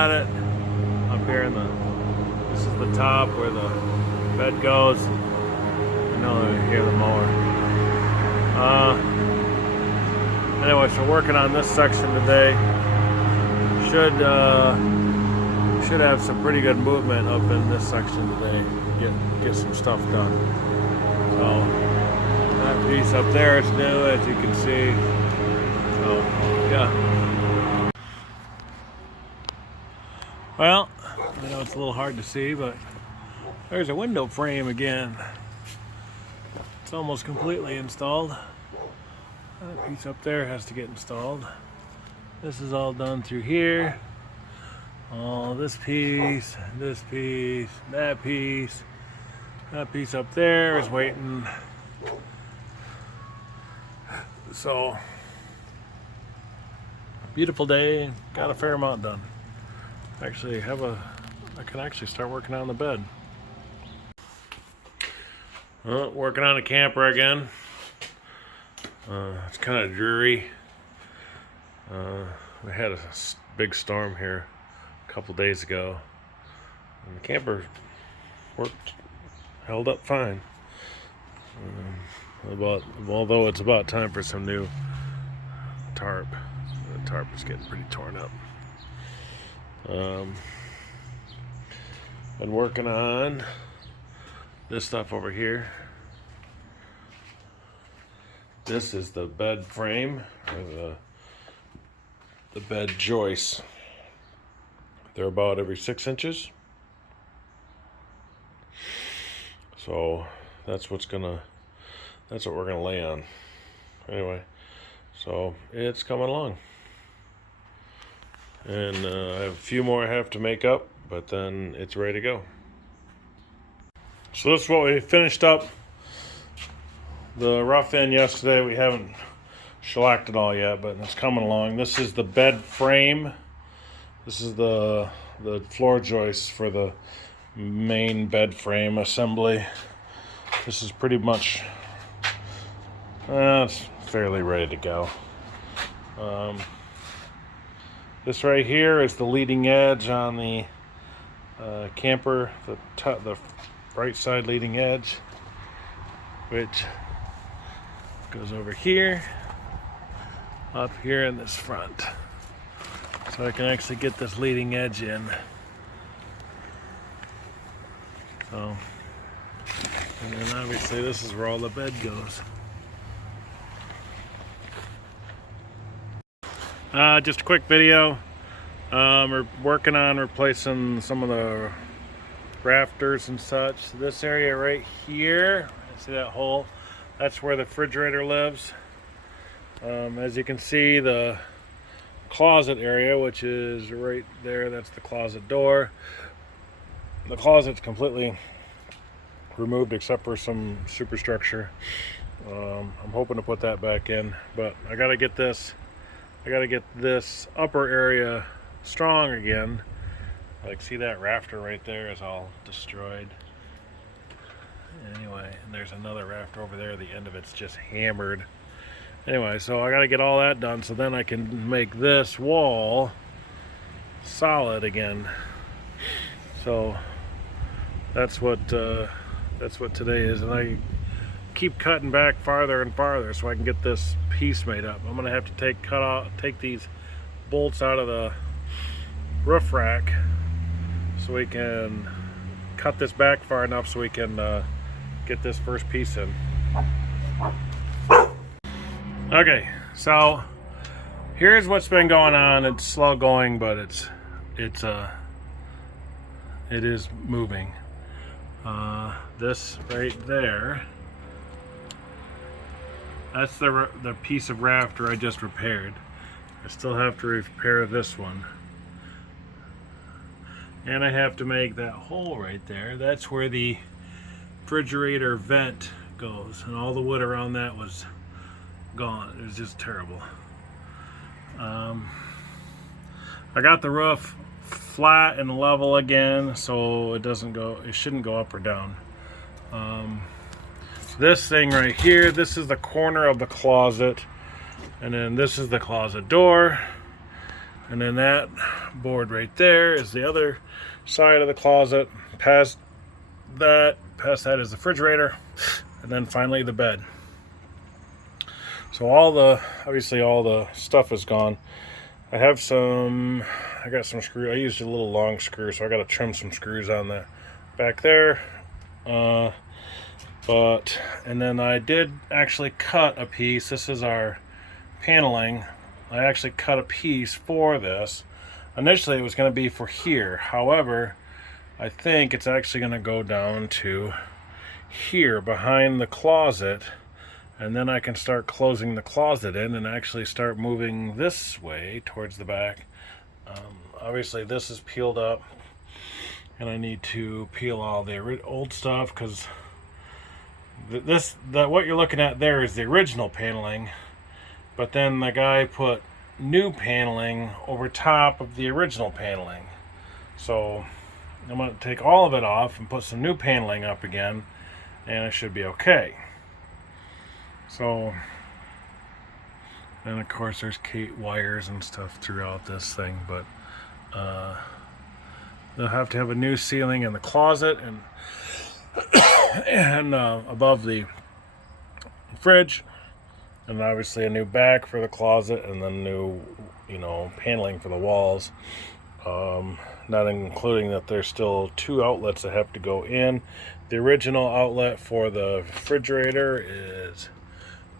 got it up here in the, this is the top where the bed goes. I know you hear the mower. Anyway, so working on this section today. Should have some pretty good movement up in this section today. Get some stuff done. So that piece up there is new, as you can see. So yeah. Well, I know it's a little hard to see, but there's a window frame again. It's almost completely installed. That piece up there has to get installed. This is all done through here. All this piece, that piece up there is waiting. So, beautiful day, got a fair amount done. Actually, I can actually start working on the bed. Working on a camper again. It's kind of dreary. We had a big storm here a couple days ago, and the camper held up fine. Although it's about time for some new tarp. The tarp is getting pretty torn up. Been working on this stuff over here. This is the bed frame, or the bed joists. They're about every 6 inches. So that's what we're gonna lay on. Anyway, so it's coming along. And I have a few more I have to make up, but then it's ready to go. So this is what we finished up. The rough end yesterday, we haven't shellacked it all yet, but it's coming along. This is the bed frame. This is the floor joist for the main bed frame assembly. This is pretty much, it's fairly ready to go. This right here is the leading edge on the camper, the right side leading edge, which goes over here, up here in this front. So I can actually get this leading edge in. So, and then obviously this is where all the bed goes. Just a quick video. We're working on replacing some of the rafters and such. This area right here, see that hole? That's where the refrigerator lives. As you can see, the closet area, which is right there, that's the closet door. The closet's completely removed except for some superstructure. I'm hoping to put that back in, but I gotta get this upper area strong again. Like, see that rafter right there is all destroyed. Anyway, and there's another rafter over there, the end of it's just hammered. Anyway, so I gotta get all that done so then I can make this wall solid again. So that's what today is, and I keep cutting back farther and farther so I can get this piece made up. I'm gonna have to take these bolts out of the roof rack so we can cut this back far enough so we can get this first piece in. Okay, so here's what's been going on. It's slow going, but it is moving. This right there, that's the piece of rafter I just repaired. I still have to repair this one. And I have to make that hole right there. That's where the refrigerator vent goes, and all the wood around that was gone. It was just terrible. I got the roof flat and level again, so it shouldn't go up or down. This thing right here, this is the corner of the closet, and then this is the closet door, And then that board right there is the other side of the closet. Past that is the refrigerator, and then finally the bed. So obviously all the stuff is gone. I got some screws. I used a little long screw, so I got to trim some screws on the back there. And then I did actually cut a piece. This is our paneling. I actually cut a piece for this. Initially it was going to be for here. However, I think it's actually going to go down to here behind the closet, and then I can start closing the closet in and actually start moving this way towards the back. Obviously this is peeled up, and I need to peel all the old stuff, because what you're looking at there is the original paneling, but then the guy put new paneling over top of the original paneling. So I'm going to take all of it off and put some new paneling up again, and it should be okay. So, and of course there's wires and stuff throughout this thing, but they'll have to have a new ceiling in the closet and and above the fridge, and obviously a new back for the closet, and then new, paneling for the walls. Not including that there's still 2 outlets that have to go in. The original outlet for the refrigerator is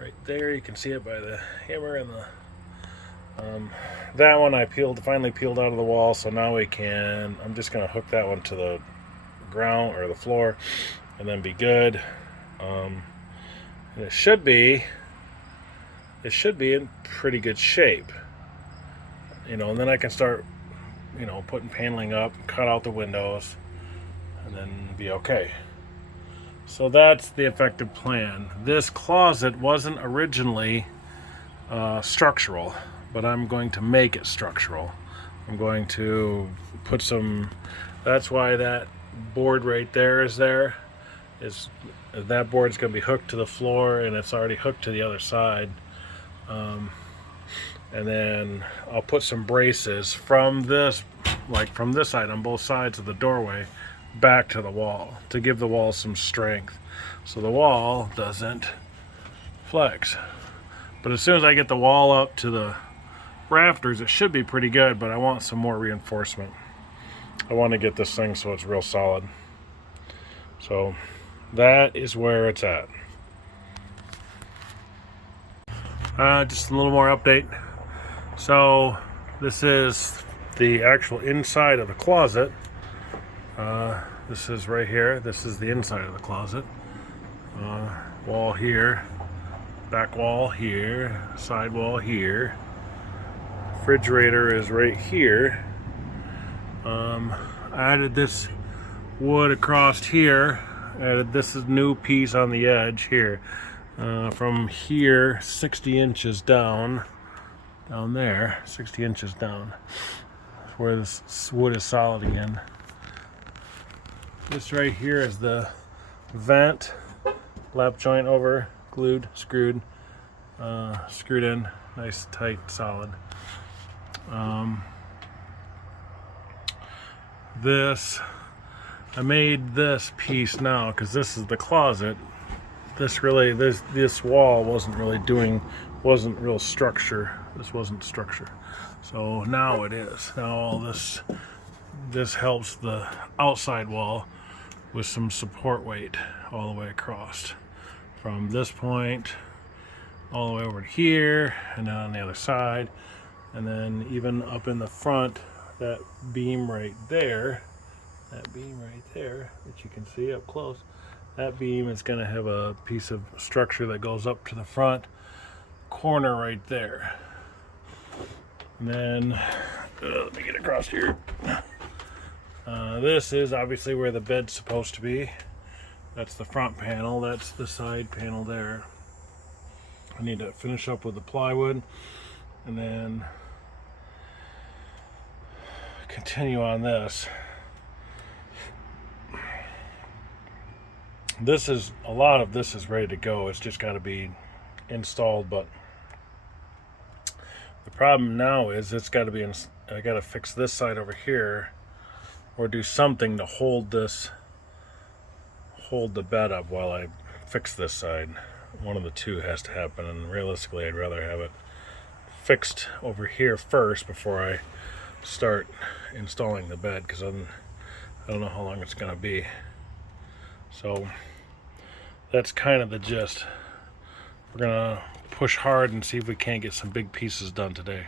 right there. You can see it by the hammer, and that one I finally peeled out of the wall. So now I'm just going to hook that one to the ground or the floor, and then be good. And it should be in pretty good shape, and then I can start putting paneling up, cut out the windows, and then be okay. So that's the effective plan. This closet wasn't originally structural, but I'm going to make it structural. I'm going to put that's why that board right there is there. That board's going to be hooked to the floor, and it's already hooked to the other side. And then I'll put some braces from this side on both sides of the doorway back to the wall to give the wall some strength, so the wall doesn't flex. But as soon as I get the wall up to the rafters, it should be pretty good, but I want some more reinforcement. I want to get this thing so it's real solid. So that is where it's at. Just a little more update. So this is the actual inside of the closet. This is right here. This is the inside of the closet. Wall here, back wall here, side wall here. Refrigerator is right here. I added this wood across here. Added this new piece on the edge here. From here, 60 inches down there, 60 inches down, where this wood is solid again. This right here is the vent, lap joint over, glued, screwed in, nice, tight, solid. I made this piece now because this is the closet. This wall wasn't real structure. This wasn't structure. So now it is. Now all this helps the outside wall with some support weight all the way across. From this point all the way over to here, and then on the other side, and then even up in the front, that beam right there, that you can see up close, that beam is going to have a piece of structure that goes up to the front corner right there. And then let me get across here. This is obviously where the bed's supposed to be. That's the front panel. That's the side panel there. I need to finish up with the plywood and then continue on this. A lot of this is ready to go. It's just got to be installed, but the problem now is it's got to be I gotta fix this side over here, or do something to hold the bed up while I fix this side. One of the two has to happen, and realistically I'd rather have it fixed over here first before I start installing the bed, because I don't know how long it's gonna be. So that's kind of the gist. We're gonna push hard and see if we can't get some big pieces done today.